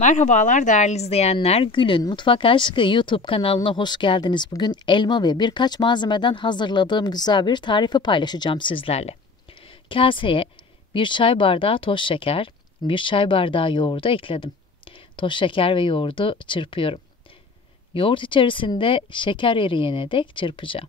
Merhabalar değerli izleyenler. Gül'ün Mutfak Aşkı YouTube kanalına hoş geldiniz. Bugün elma ve birkaç malzemeden hazırladığım güzel bir tarifi paylaşacağım sizlerle. Kaseye 1 çay bardağı toz şeker, 1 çay bardağı yoğurdu ekledim. Toz şeker ve yoğurdu çırpıyorum. Yoğurt içerisinde şeker eriyene dek çırpacağım.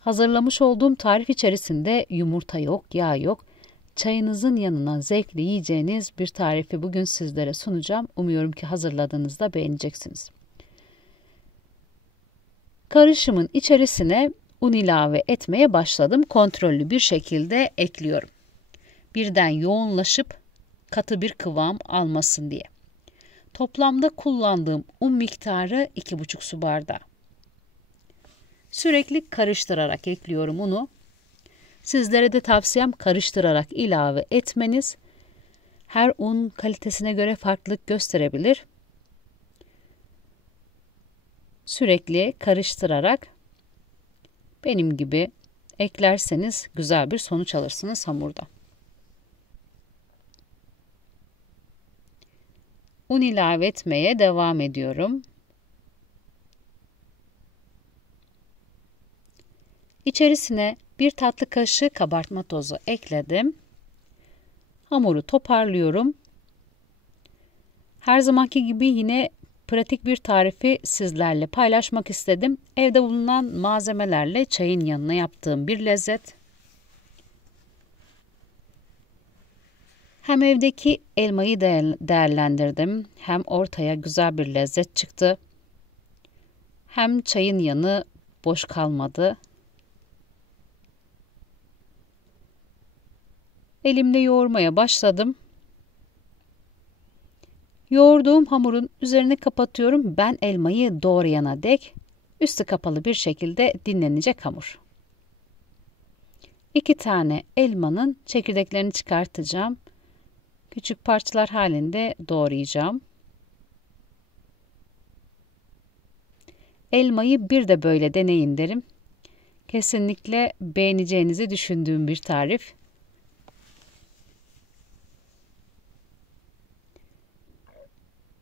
Hazırlamış olduğum tarif içerisinde yumurta yok, yağ yok. Çayınızın yanına zevkle yiyeceğiniz bir tarifi bugün sizlere sunacağım. Umuyorum ki hazırladığınızda beğeneceksiniz. Karışımın içerisine un ilave etmeye başladım. Kontrollü bir şekilde ekliyorum. Birden yoğunlaşıp katı bir kıvam almasın diye. Toplamda kullandığım un miktarı 2,5 su bardağı. Sürekli karıştırarak ekliyorum unu. Sizlere de tavsiyem karıştırarak ilave etmeniz. Her un kalitesine göre farklılık gösterebilir. Sürekli karıştırarak benim gibi eklerseniz güzel bir sonuç alırsınız hamurda. Un ilave etmeye devam ediyorum. İçerisine 1 tatlı kaşığı kabartma tozu ekledim. Hamuru toparlıyorum. Her zamanki gibi yine pratik bir tarifi sizlerle paylaşmak istedim. Evde bulunan malzemelerle çayın yanına yaptığım bir lezzet. Hem evdeki elmayı değerlendirdim, hem ortaya güzel bir lezzet çıktı. Hem çayın yanı boş kalmadı. Elimle yoğurmaya başladım. Yoğurduğum hamurun üzerine kapatıyorum. Ben elmayı doğrayana dek üstü kapalı bir şekilde dinlenecek hamur. 2 tane elmanın çekirdeklerini çıkartacağım. Küçük parçalar halinde doğrayacağım. Elmayı bir de böyle deneyin derim. Kesinlikle beğeneceğinizi düşündüğüm bir tarif.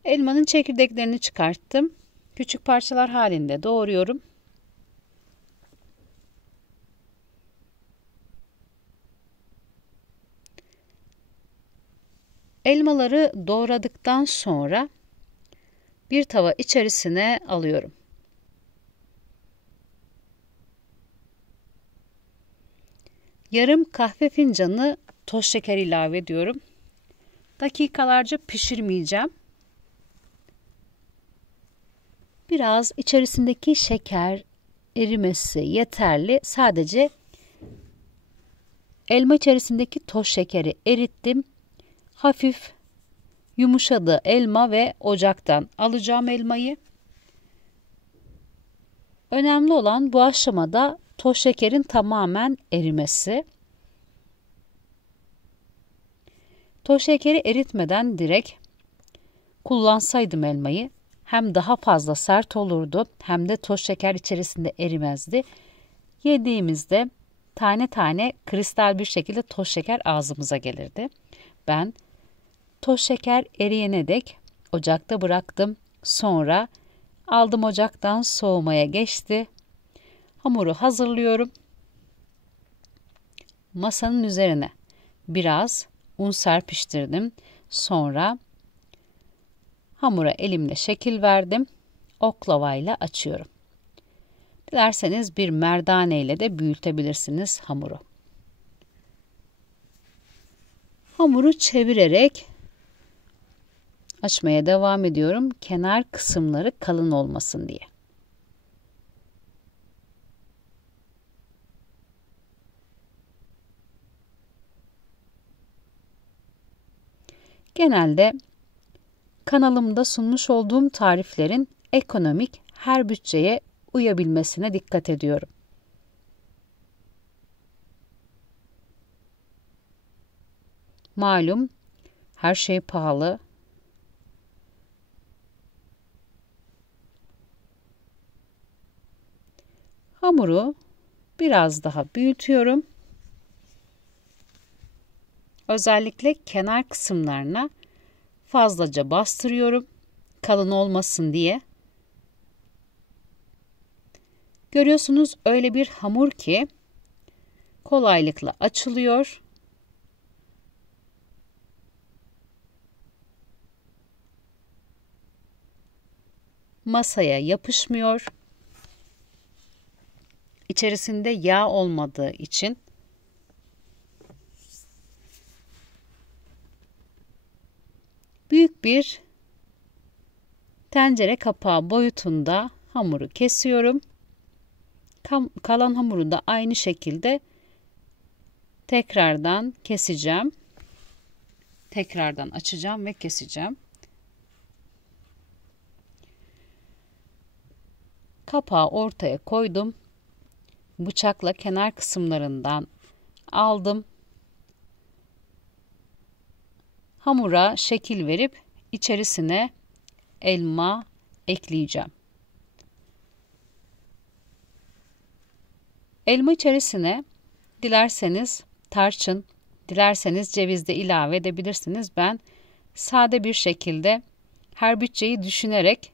Elmanın çekirdeklerini çıkarttım. Küçük parçalar halinde doğruyorum. Elmaları doğradıktan sonra bir tava içerisine alıyorum. Yarım kahve fincanı toz şeker ilave ediyorum. Dakikalarca pişirmeyeceğim. Biraz içerisindeki şeker erimesi yeterli. Sadece elma içerisindeki toz şekeri erittim. Hafif yumuşadı elma ve ocaktan alacağım elmayı. Önemli olan bu aşamada toz şekerin tamamen erimesi. Toz şekeri eritmeden direkt kullansaydım elmayı hem daha fazla sert olurdu hem de toz şeker içerisinde erimezdi. Yediğimizde tane tane kristal bir şekilde toz şeker ağzımıza gelirdi. Ben toz şeker eriyene dek ocakta bıraktım. Sonra aldım ocaktan, soğumaya geçti. Hamuru hazırlıyorum. Masanın üzerine biraz un serpiştirdim. Sonra hamura elimle şekil verdim. Oklavayla açıyorum. Dilerseniz bir merdane ile de büyütebilirsiniz hamuru. Hamuru çevirerek açmaya devam ediyorum. Kenar kısımları kalın olmasın diye. Genelde kanalımda sunmuş olduğum tariflerin ekonomik, her bütçeye uyabilmesine dikkat ediyorum. Malum her şey pahalı. Hamuru biraz daha büyütüyorum. Özellikle kenar kısımlarına fazlaca bastırıyorum kalın olmasın diye. Görüyorsunuz öyle bir hamur ki kolaylıkla açılıyor. Masaya yapışmıyor. İçerisinde yağ olmadığı için büyük bir tencere kapağı boyutunda hamuru kesiyorum. Kalan hamuru da aynı şekilde tekrardan keseceğim. Tekrardan açacağım ve keseceğim. Kapağı ortaya koydum. Bıçakla kenar kısımlarından aldım. Hamura şekil verip içerisine elma ekleyeceğim. Elma içerisine dilerseniz tarçın, dilerseniz ceviz de ilave edebilirsiniz. Ben sade bir şekilde her bütçeyi düşünerek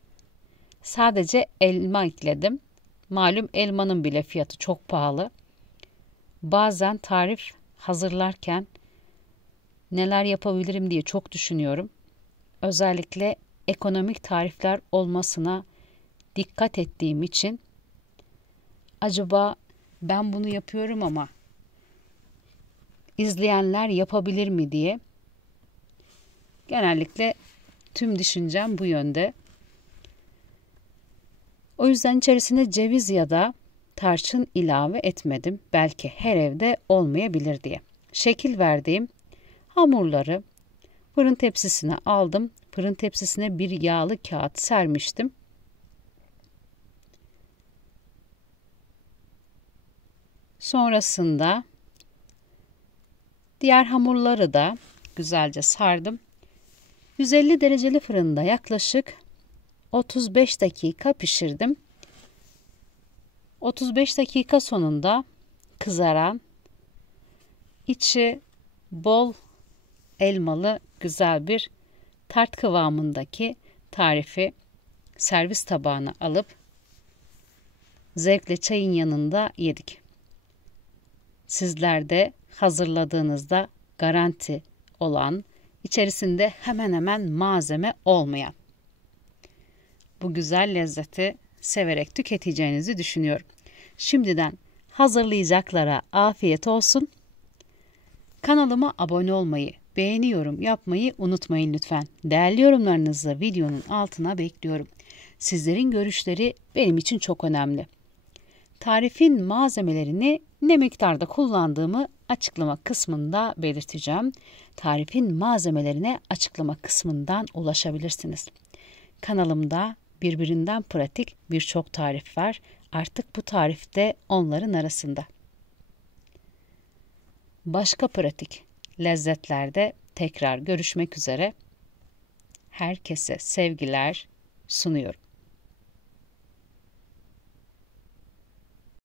sadece elma ekledim. Malum elmanın bile fiyatı çok pahalı. Bazen tarif hazırlarken neler yapabilirim diye çok düşünüyorum. Özellikle ekonomik tarifler olmasına dikkat ettiğim için acaba ben bunu yapıyorum ama izleyenler yapabilir mi diye genellikle tüm düşüncem bu yönde. O yüzden içerisine ceviz ya da tarçın ilave etmedim. Belki her evde olmayabilir diye. Şekil verdiğim hamurları fırın tepsisine aldım. Fırın tepsisine bir yağlı kağıt sermiştim. Sonrasında diğer hamurları da güzelce sardım. 150 dereceli fırında yaklaşık 35 dakika pişirdim. 35 dakika sonunda kızaran, içi bol elmalı güzel bir tart kıvamındaki tarifi servis tabağına alıp zevkle çayın yanında yedik. Sizler de hazırladığınızda garanti olan, içerisinde hemen hemen malzeme olmayan bu güzel lezzeti severek tüketeceğinizi düşünüyorum. Şimdiden hazırlayacaklara afiyet olsun. Kanalıma abone olmayı, beğeni yorum yapmayı unutmayın lütfen. Değerli yorumlarınızı videonun altına bekliyorum. Sizlerin görüşleri benim için çok önemli. Tarifin malzemelerini ne miktarda kullandığımı açıklama kısmında belirteceğim. Tarifin malzemelerine açıklama kısmından ulaşabilirsiniz. Kanalımda birbirinden pratik birçok tarif var. Artık bu tarif de onların arasında. Başka pratik lezzetlerde tekrar görüşmek üzere. Herkese sevgiler sunuyorum.